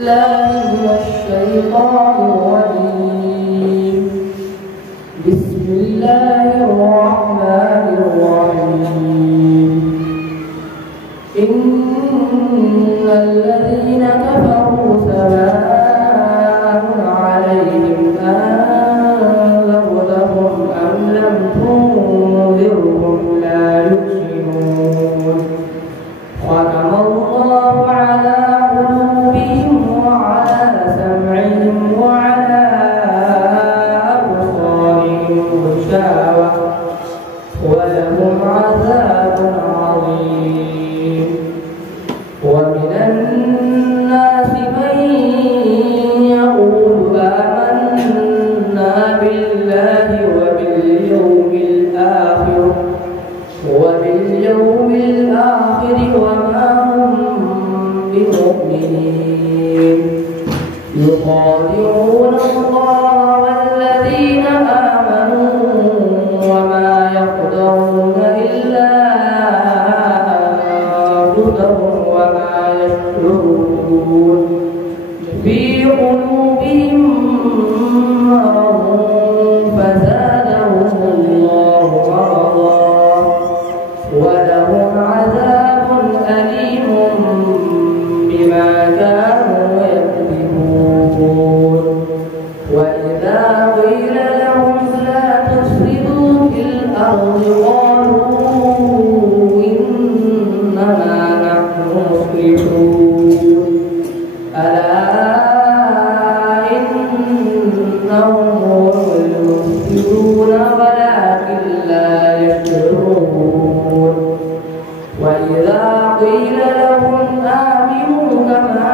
الله من الشيطان الرجيم. بسم الله الرحمن الرحيم. إن الذين كفروا سواء عليهم أنذرتهم أم لم تنذرهم لا يؤمنون. ختم الله على قلوبهم وعلى سمعهم وعلى أبصارهم غشاوة ولهم عذاب عظيم. ومن الناس من يقول آمنا بالله وباليوم الآخر وما هم بمؤمنين. يخادعون الله والذين آمنوا وما يخدعون إلا أنفسهم وما يشعرون. في قلوبهم مرض فزادهم الله مرضا ولهم عذاب أليم بما كانوا يكذبون. وإذا قيل لهم لا تفسدوا في الأرض قالوا إنما نحن مصلحون. ألا إنهم هم المفسدون ولكن لا يشعرون. وإذا قيل لهم آمنوا كما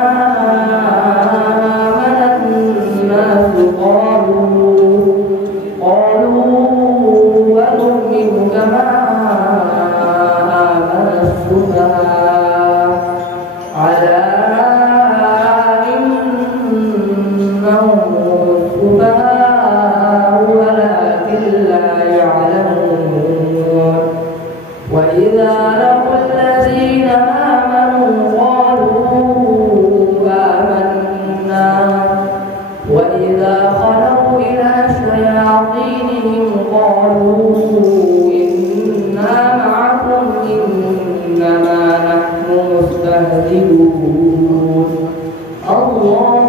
آمن الناس قالوا ونؤمن كما آمن السفهاء. ألا إنهم السفهاء ولكن لا يعلمون. وإذا لقوا الذين آمنوا قالوا آمنا وإذا خلوا إلى شياطينهم قالوا إنا معكم إنما نحن مستهزئون. الله